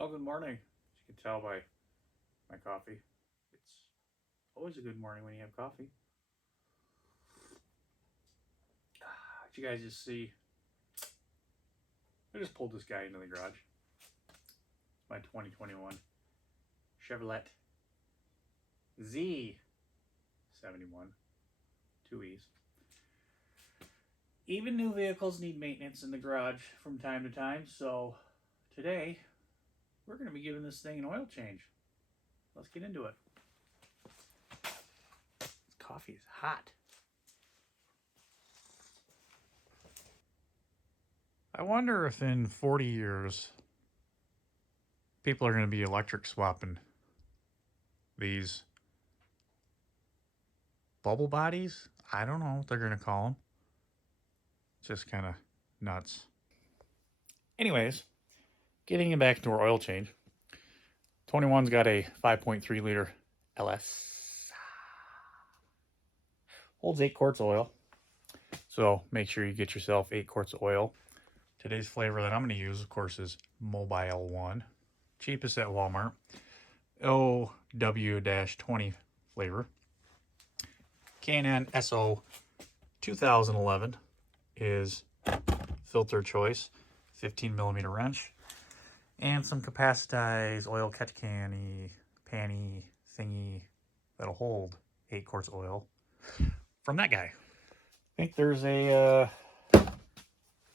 Well, good morning. As you can tell by my coffee, it's always a good morning when you have coffee. Did you guys just see? I just pulled this guy into the garage. It's my 2021 Chevrolet Z71, two E's. Even new vehicles need maintenance in the garage from time to time, so today we're going to be giving this thing an oil change. Let's get into it. This coffee is hot. I wonder if in 40 years people are going to be electric swapping these bubble bodies. I don't know what they're going to call them. Just kind of nuts. Anyways, getting back into our oil change. 21's got a 5.3 liter LS. Holds 8 quarts of oil. So make sure you get yourself 8 quarts of oil. Today's flavor that I'm going to use, of course, is Mobile 1. Cheapest at Walmart. OW-20 flavor. K&N SO 2011 is filter choice. 15 millimeter wrench. And some capacitized oil catch panny thingy that'll hold 8 quarts of oil from that guy. I think there's a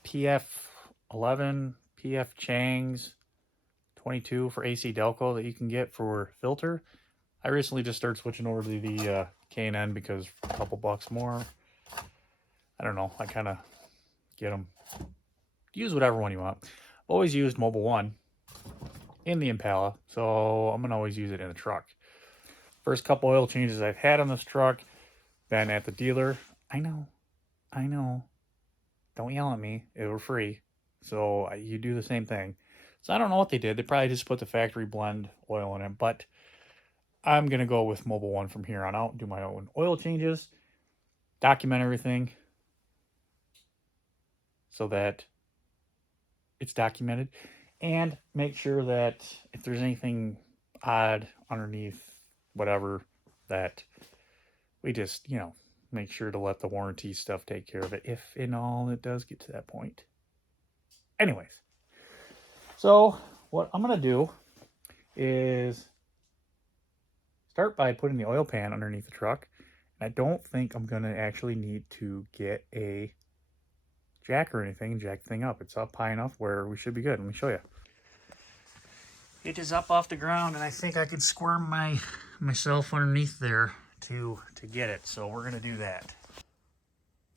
PF11, PF Chang's 22 for AC Delco that you can get for filter. I recently just started switching over to the K&N because a couple bucks more. I don't know. I kind of get them. Use whatever one you want. I've always used Mobile 1 in the Impala, so I'm going to always use it in the truck. First couple oil changes I've had on this truck, been at the dealer. I know. Don't yell at me. It were free. So you do the same thing. So I don't know what they did. They probably just put the factory blend oil in it. But I'm going to go with Mobile 1 from here on out. Do my own oil changes. Document everything. So that it's documented. And make sure that if there's anything odd underneath, whatever, that we just, make sure to let the warranty stuff take care of it, if in all it does get to that point. Anyways, so what I'm going to do is start by putting the oil pan underneath the truck. I don't think I'm going to actually need to get a jack or anything and jack the thing up. It's up high enough where we should be good. Let me show you. It is up off the ground, and I think I could squirm myself underneath there to get it. So we're going to do that.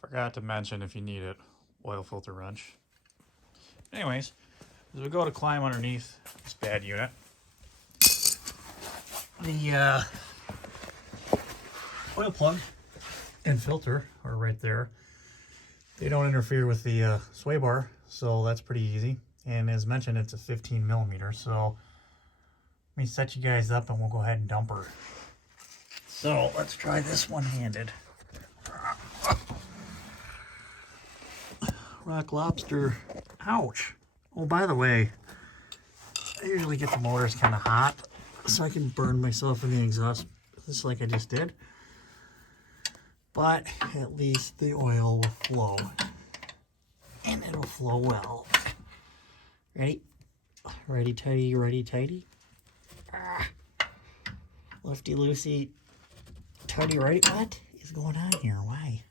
Forgot to mention, if you need it, oil filter wrench. Anyways, as we go to climb underneath this bad unit, the oil plug and filter are right there. They don't interfere with the sway bar, so that's pretty easy. And as mentioned, it's a 15 millimeter. So let me set you guys up and we'll go ahead and dump her. So let's try this one-handed. Rock lobster. Ouch. Oh, by the way, I usually get the motors kind of hot so I can burn myself in the exhaust just like I just did. But at least the oil will flow. And it'll flow well. Ready? Ready, tighty, ready, tighty. Lefty, loosey, tighty, righty. What is going on here? Why?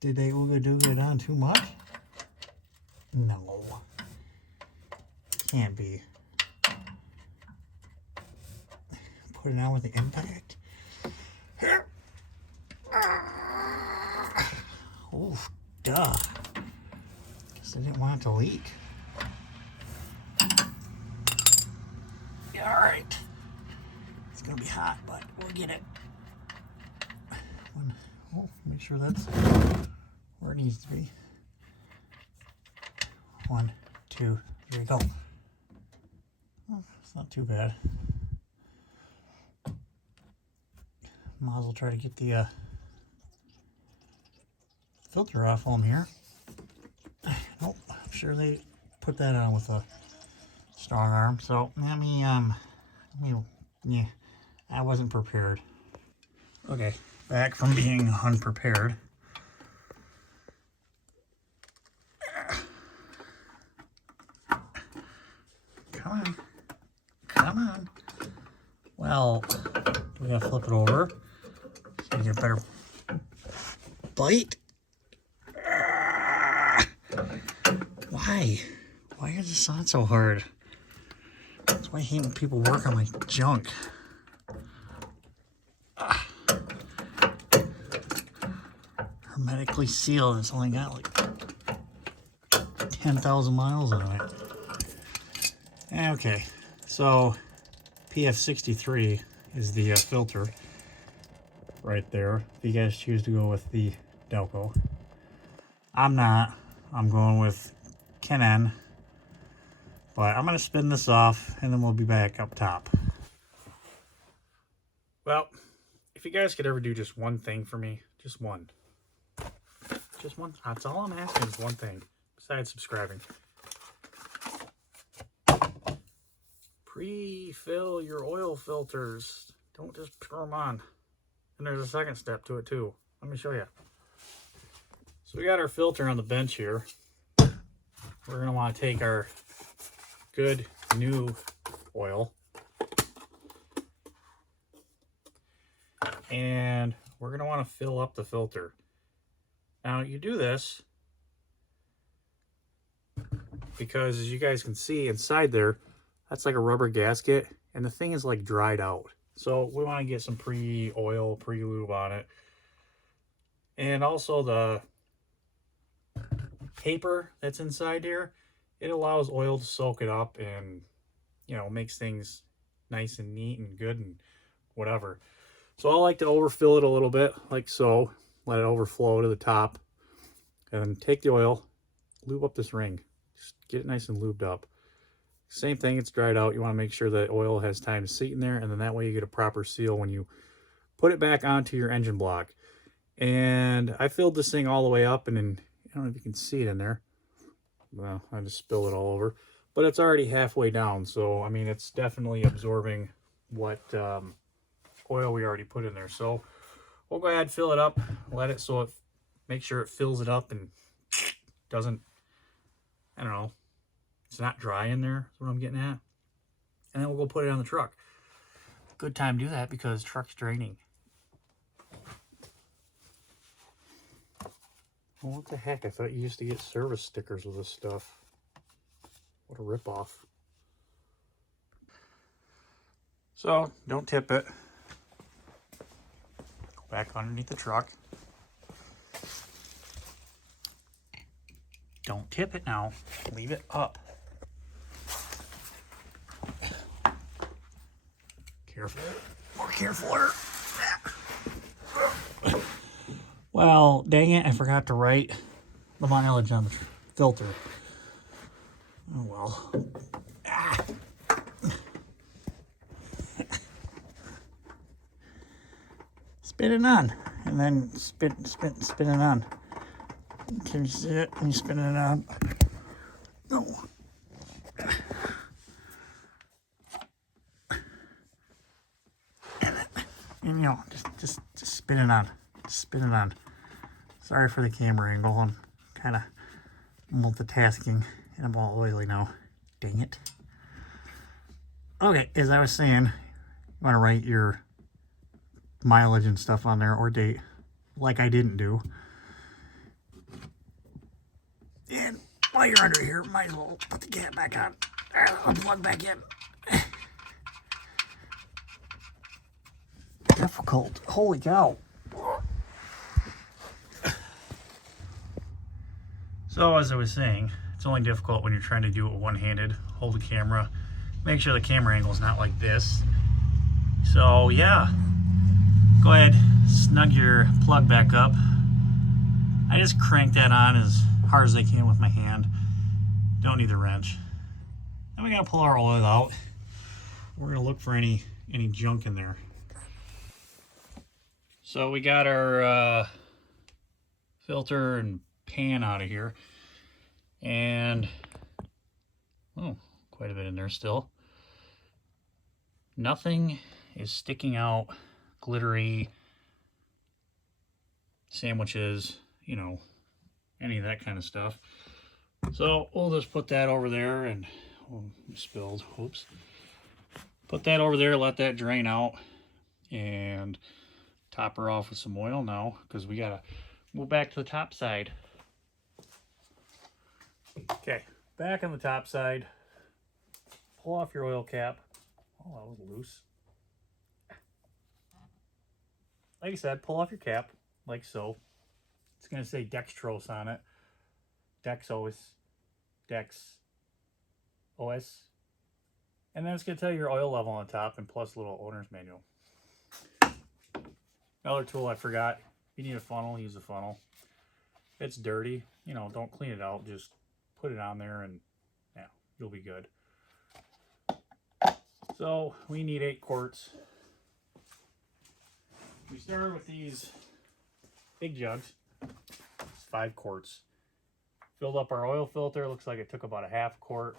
Did they ooga dooga it on too much? No. Can't be. Put it on with the impact. Here. Oh, duh. Guess I didn't want it to leak. Yeah, alright. It's gonna be hot, but we'll get it. Oh, make sure that's where it needs to be. 1, 2, 3, go. Oh, it's not too bad. Might as well try to get the filter off while I'm here. Nope, sure they put that on with a strong arm. So yeah, I wasn't prepared. Okay, back from being unprepared. Come on. Come on. Well, we gotta flip it over so you get a better bite. Why? Why is this on so hard? That's why I hate when people work on my junk. Hermetically sealed. It's only got like 10,000 miles on it. Okay, so PF63 is the filter right there. If you guys choose to go with the Delco, I'm not. I'm going with Canon. But I'm going to spin this off, and then we'll be back up top. Well, if you guys could ever do just one thing for me, just one. Just one. That's all I'm asking is one thing, besides subscribing. Pre-fill your oil filters. Don't just pour them on. And there's a second step to it, too. Let me show you. So we got our filter on the bench here. We're going to want to take our good new oil and we're going to want to fill up the filter. Now you do this because, as you guys can see inside there, that's like a rubber gasket and the thing is like dried out, so we want to get some pre-oil, pre-lube on it. And also the paper that's inside here, it allows oil to soak it up and, you know, makes things nice and neat and good and whatever. So I like to overfill it a little bit, like so. Let it overflow to the top. And then take the oil, lube up this ring. Just get it nice and lubed up. Same thing, it's dried out. You want to make sure that oil has time to seat in there, and then that way you get a proper seal when you put it back onto your engine block. And I filled this thing all the way up, and then, I don't know if you can see it in there. Well, I just spilled it all over, but it's already halfway down, so I mean it's definitely absorbing what oil we already put in there. So we'll go ahead and fill it up, let it, so it, make sure it fills it up and doesn't, I don't know, it's not dry in there, is what I'm getting at. And then we'll go put it on the truck. Good time to do that because the truck's draining. Well, what the heck? I thought you used to get service stickers with this stuff. What a ripoff. So, don't tip it. Go back underneath the truck. Don't tip it now. Leave it up. Careful. More careful. Well, dang it, I forgot to write the mileage on the filter. Oh well. Ah. Spin it on, and then spin it on. Can you see it when you spin it on? No. And you know, just spin it on. Just spin it on. Sorry for the camera angle. I'm kind of multitasking, and I'm all oily now. Dang it. Okay, as I was saying, you want to write your mileage and stuff on there, or date, like I didn't do. And while you're under here, might as well put the cap back on. Unplug back in. Difficult. Holy cow. So, as I was saying, it's only difficult when you're trying to do it one-handed. Hold the camera. Make sure the camera angle is not like this. So, yeah. Go ahead, snug your plug back up. I just crank that on as hard as I can with my hand. Don't need the wrench. Then we gotta pull our oil out. We're gonna look for any junk in there. So we got our filter and pan out of here. And oh, quite a bit in there still. Nothing is sticking out, glittery sandwiches, you know, any of that kind of stuff. So we'll just put that over there and spilled, oops. Put that over there, let that drain out, and top her off with some oil now, because we gotta move back to the top side. Okay, back on the top side, pull off your oil cap. Oh, that was loose. Like I said, pull off your cap, like so. It's gonna say dextrose on it. Dexos. Dex. OS. And then it's gonna tell you your oil level on top and plus a little owner's manual. Another tool I forgot. If you need a funnel, use a funnel. If it's dirty, you know, don't clean it out. Just put it on there and yeah, you'll be good. So we need 8 quarts. We started with these big jugs. It's 5 quarts. Filled up our oil filter. Looks like it took about a half quart.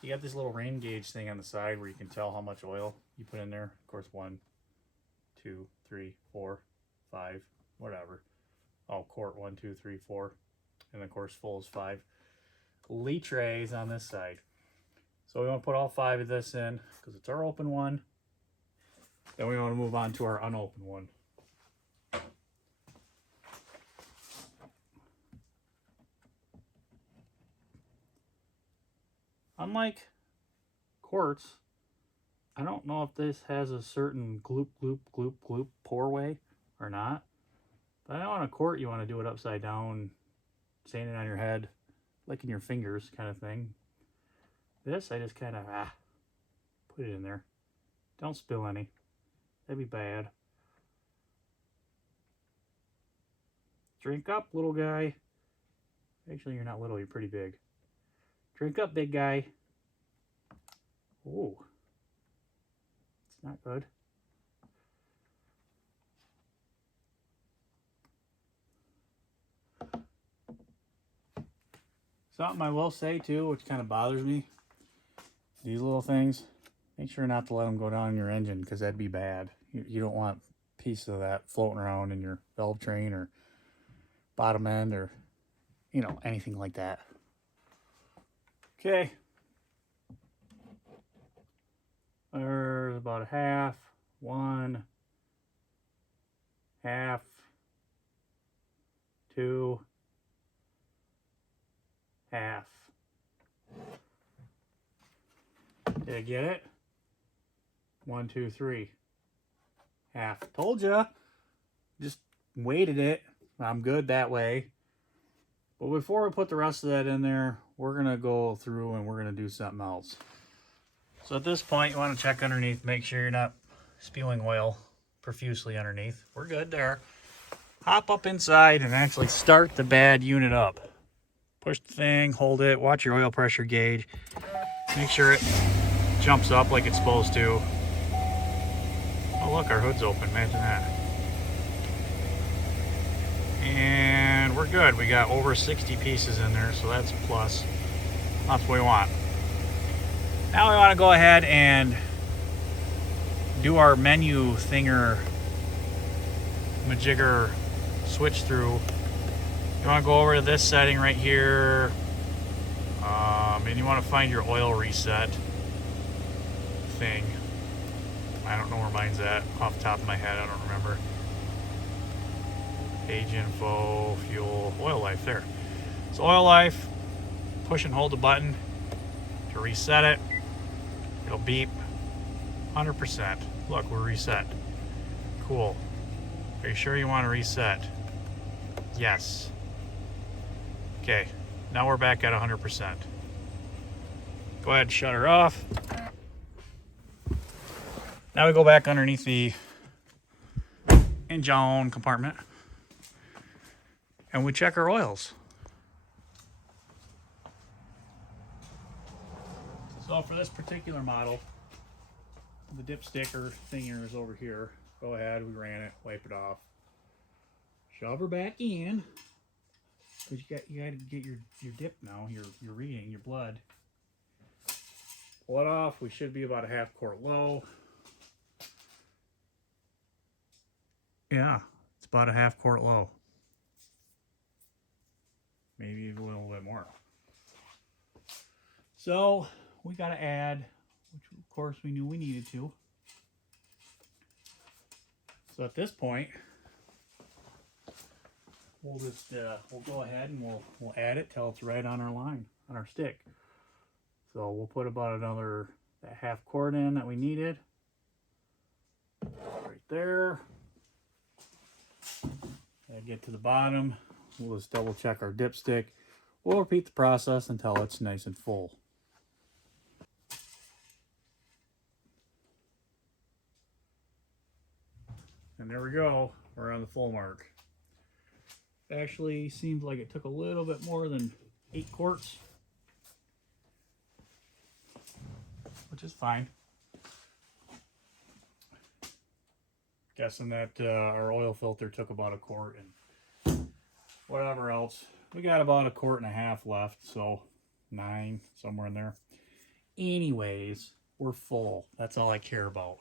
You got this little rain gauge thing on the side where you can tell how much oil you put in there. Of course, 1, 2, 3, 4, 5, whatever. Oh, quart 1, 2, 3, 4. And of course, full is 5. Litres on this side. So we want to put all 5 of this in because it's our open one. Then we want to move on to our unopened one. Unlike quarts, I don't know if this has a certain gloop, gloop, gloop, gloop pour way or not. But I know on a quart you want to do it upside down, standing on your head, licking your fingers kind of thing. This, I just kind of put it in there. Don't spill any. That'd be bad. Drink up, little guy. Actually, you're not little, you're pretty big. Drink up, big guy. Oh, it's not good. Something I will say too, which kind of bothers me, these little things, make sure not to let them go down in your engine because that'd be bad. You don't want a piece of that floating around in your valve train or bottom end or, you know, anything like that. Okay. There's about a half, 1, half, 2, half. Did I get it? 1, 2, 3. Half. Told ya. Just weighted it. I'm good that way. But before we put the rest of that in there, we're going to go through and we're going to do something else. So at this point, you want to check underneath, make sure you're not spewing oil profusely underneath. We're good there. Hop up inside and actually start the bad unit up. Push the thing, hold it, watch your oil pressure gauge. Make sure it jumps up like it's supposed to. Oh look, our hood's open, imagine that. And we're good. We got over 60 pieces in there, so that's a plus. That's what we want. Now we want to go ahead and do our menu thinger majigger switch through. You want to go over to this setting right here, and you want to find your oil reset thing. I don't know where mine's at off the top of my head. I don't remember. Page info, fuel, oil life. There. So oil life. Push and hold the button to reset it. It'll beep. 100%. Look, we're reset. Cool. Are you sure you want to reset? Yes. Okay. Now we're back at 100%. Go ahead and shut her off. Now we go back underneath the engine compartment and we check our oils. So for this particular model, the dipstick or thinger is over here. Go ahead, we ran it, wipe it off. Shove her back in. Because you got to get your dip now, your reading, your blood. Pull it off. We should be about a half quart low. Yeah, it's about a half quart low. Maybe a little bit more. So we got to add, which of course we knew we needed to. So at this point, we'll just we'll go ahead and we'll add it till it's right on our line, on our stick. So we'll put about another that half quart in that we needed. Right there. And get to the bottom. We'll just double check our dipstick. We'll repeat the process until it's nice and full. And there we go. We're on the full mark. Actually seems like it took a little bit more than 8 quarts, which is fine. Guessing that our oil filter took about a quart and whatever else. We got about a quart and a half left, so 9, somewhere in there. Anyways, we're full. That's all I care about.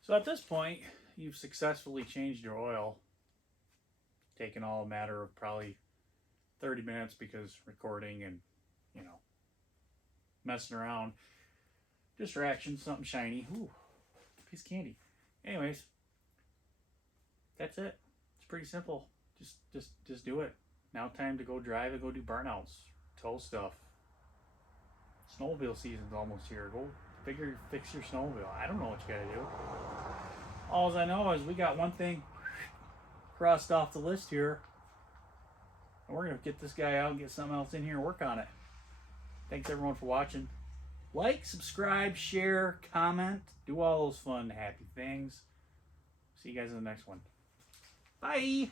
So at this point, you've successfully changed your oil. Taken all a matter of probably 30 minutes because recording and, you know, messing around. Distraction, something shiny. Ooh, piece of candy. Anyways, that's it. It's pretty simple. Just do it. Now time to go drive and go do burnouts. Tow stuff. Snowmobile season's almost here. Go fix your snowmobile. I don't know what you gotta do. All I know is we got one thing crossed off the list here. And we're gonna get this guy out and get something else in here and work on it. Thanks everyone for watching. Like, subscribe, share, comment, do all those fun, happy things. See you guys in the next one. Bye!